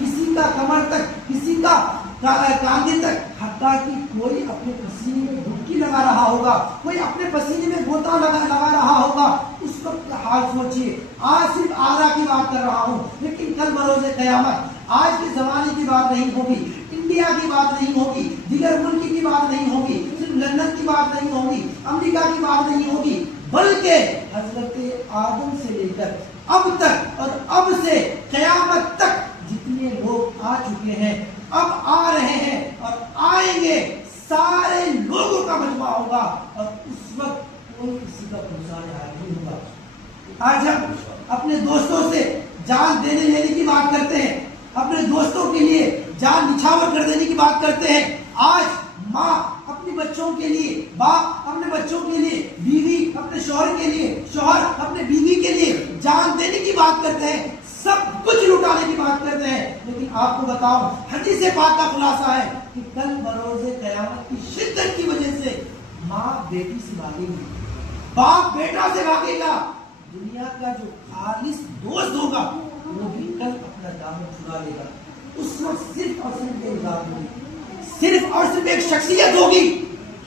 کسی کا کمر تک، کسی کا کاندھے تک، حتیٰ کہ کوئی اپنے پسینے میں ڈبکی لگا رہا ہوگا، کوئی اپنے پسینے میں غوطہ لگا رہا ہوگا، اس وقت کا حال سوچیے. آج صرف آرا کی بات کر رہا ہوں، لیکن کل بروز قیامت آج کے زمانے کی بات نہیں ہوگی، انڈیا کی بات نہیں ہوگی، دیگر ملک کی بات نہیں ہوگی، صرف لندن کی بات نہیں ہوگی، امریکہ کی بات نہیں ہوگی، بلکہ حضرت آدم سے لے کر اب تک اور اب سے قیامت تک جتنے لوگ آ چکے ہیں، اب آ رہے ہیں اور آئیں گے، سارے لوگوں کا مجمع ہوگا، اور اس وقت کوئی کسی کا گزارا نہیں ہوگا. آج ہم اپنے دوستوں سے جان دینے لینے کی بات کرتے ہیں، اپنے دوستوں کے لیے جان نچھاور کر دینے کی بات کرتے ہیں. آج ماں اپنے بچوں کے لیے، باپ اپنے بچوں کے لیے، بیوی اپنے شوہر کے لیے، شوہر اپنے بیوی کے لیے جان دینے کی بات کرتے ہیں، سب کچھ لٹانے کی بات کرتے ہیں. لیکن آپ کو بتاؤ، حدیث پاک کا خلاصہ ہے کہ کل بروز قیامت کی شدت کی وجہ سے ماں بیٹی سے بھاگے گی، باپ بیٹا سے بھاگے گا، دنیا کا جو خالص دوست ہوگا وہ بھی کل اپنا دامن چھڑا لے گا. اس وقت صرف اور صرف ایک ذات ہوگی، صرف اور صرف ایک شخصیت ہوگی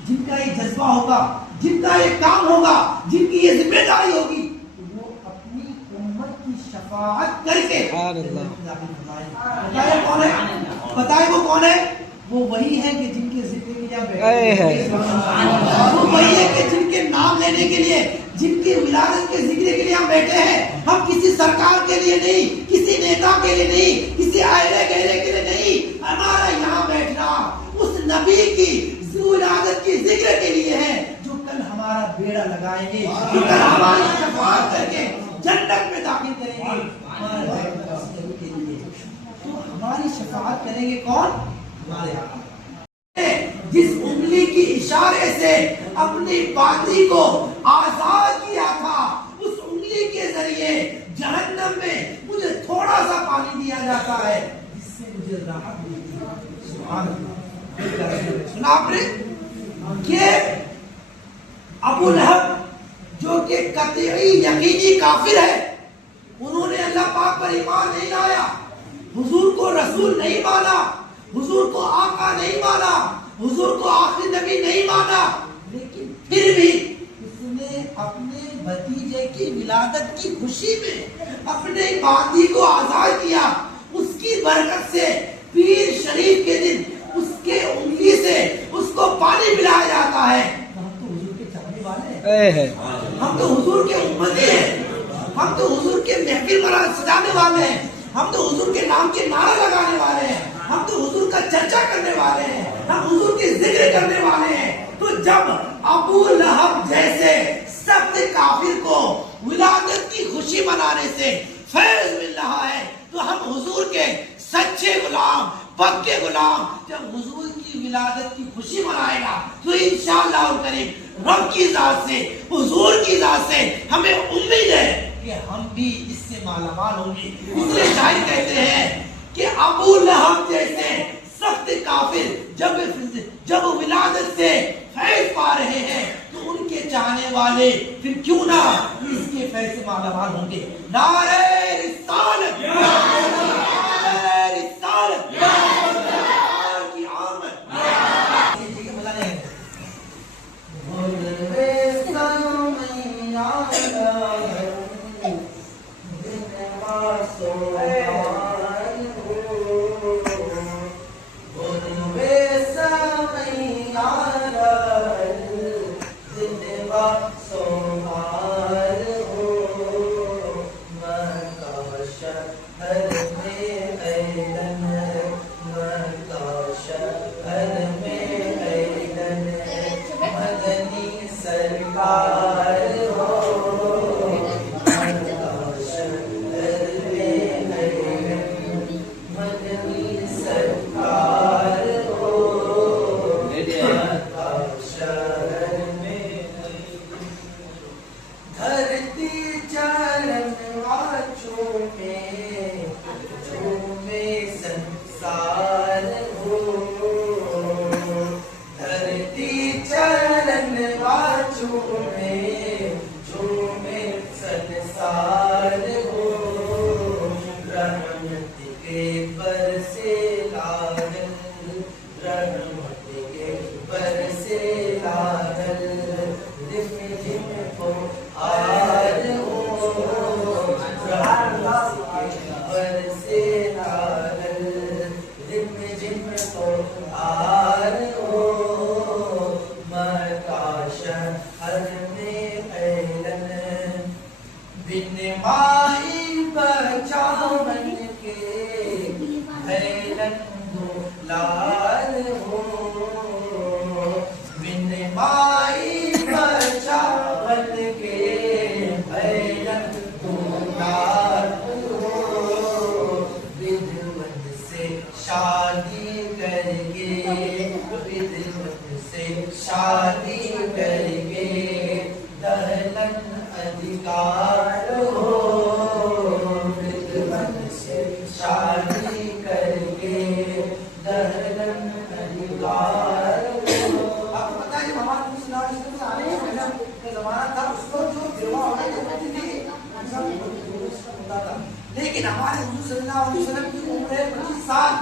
جن کا یہ جذبہ ہوگا، جن کا یہ کام ہوگا، جن کی یہ ذمہ داری ہوگی، وہ اپنی امت کی شفاعت کر کے بتائے کون ہے؟ بتائے وہ کون ہے؟ وہ وہی ہے کہ جن کے ذکر کے لیے بیٹھے، وہ وہی ہے کہ جن کے نام لینے کے لیے، جن کی ولادت کے ذکر کے لیے ہم بیٹھے ہیں. ہم کسی سرکار کے لیے نہیں، کسی نیتا کے لیے نہیں، کسی آئلے گہرے کے لیے نہیں، ہمارا یہاں بیٹھنا اس نبی کی ولادت کی ذکر کے لیے ہے جو کل ہمارا بیڑا لگائیں گے، جو کل ہماری شفاعت کر کے جنت میں داخل کریں گے. تو ہماری شفاعت کریں گے کون؟ ہمارے آقا. جس انگلی کی اشارے سے اپنی باندھی کو آزاد کیا تھا، اس انگلی کے ذریعے جہنم میں مجھے تھوڑا سا پانی دیا جاتا ہے جس سے مجھے راحت ملتی ہے. سبحان اللہ. سنا آپ نے کہ ابو لہب جو کہ قطعی یقینی کافر ہے، انہوں نے اللہ پاک پر ایمان نہیں لایا، حضور کو رسول نہیں مانا، حضور کو آقا نہیں مانا، حضور کو آخری نبی نہیں مانا، لیکن پھر بھی اس نے اپنے بھتیجے کی ولادت کی خوشی میں اپنے باندھی کو آزاد کیا. اس کی برکت سے پیر شریف کے دن اس کے انگلی سے اس کو پانی پلایا جاتا ہے. ہم تو حضور کے چاہنے والے ہیں، ہم تو حضور کے امتی ہیں، ہم تو حضور کے محفل سجانے والے ہیں، ہم تو حضور کے نام کے نعرہ لگانے والے ہیں، ہم تو حضور کا چرچا کرنے والے ہیں، ہم حضور کی ذکر کرنے والے ہیں. تو جب ابو لہب جیسے سخت کافر کو ولادت کی خوشی منانے سے فیض مل رہا ہے، تو ہم حضور کے سچے غلام، پکے غلام جب حضور کی ولادت کی خوشی منائے گا تو انشاءاللہ الکریم رب کی ذات سے، حضور کی ذات سے ہمیں امید ہے کہ ہم بھی اس سے مالا مال ہوں گے. اس لیے شاعر کہتے ہیں کہ ابو لہب جیسے سخت کافر جب ولادت سے فیض پا رہے ہیں تو ان کے چاہنے والے پھر کیوں نہ اس کے فیض سے مالا مال ہوں گے. نعرہ رسالت، نعرہ رسالت کی آمد. برسے لاگل رحمت کے برسے لاگل رم جھم کو آر ہو رحمت کے برسے لاگل رم جھم کو آر ہو مکہ شہر میں اعلن بن مائی بچاون کے لال ہو بن مائی بچاون کے لال ہو بدون سے شادی کر کے بدون سے شادی کر کے دہلن ادھکار ہو بدون سے شادی کر کے دہلن ادھکار ہو. آپ کو پتا ہے جب ہمارے نبی صلی اللہ علیہ وسلم آنے کا زمانہ تھا اس کو جو بیوہ عورتیں ہوتی تھی ہوتا تھا لیکن ہمارے حضور صلی اللہ علیہ وسلم کی عمر ہے 25 سال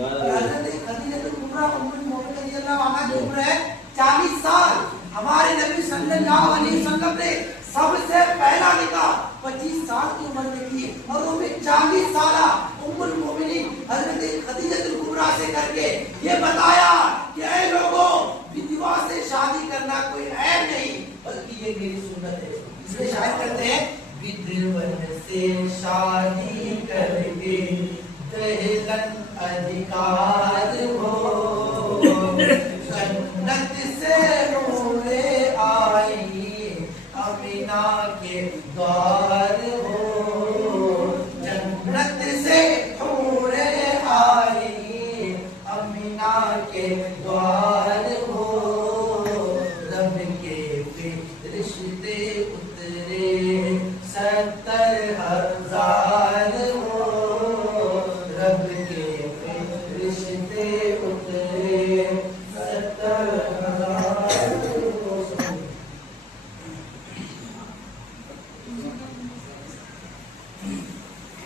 حضرت خدیجہ کبریٰ ام المؤمنین رضی اللہ عنہا کی عمر ہے 40 سال. ہمارے نبی صلی اللہ علیہ وسلم نے سب سے پہلا نکاح 25 سال کی عمر میں کی اور وہ بھی 40 سالہ ام المؤمنین حضرت خدیجہ کبریٰ سے کر کے یہ بتایا کہ اے لوگوں بیوہ سے شادی کرنا کوئی عیب نہیں بلکہ یہ میری سنت ہے. اس میں شاعر کہتے ہیں بدون سے شادی کر کے دہلن ادھکار ہو جنت سے نورے آئی امینا کے دوار ہو جنت سے نورے آئی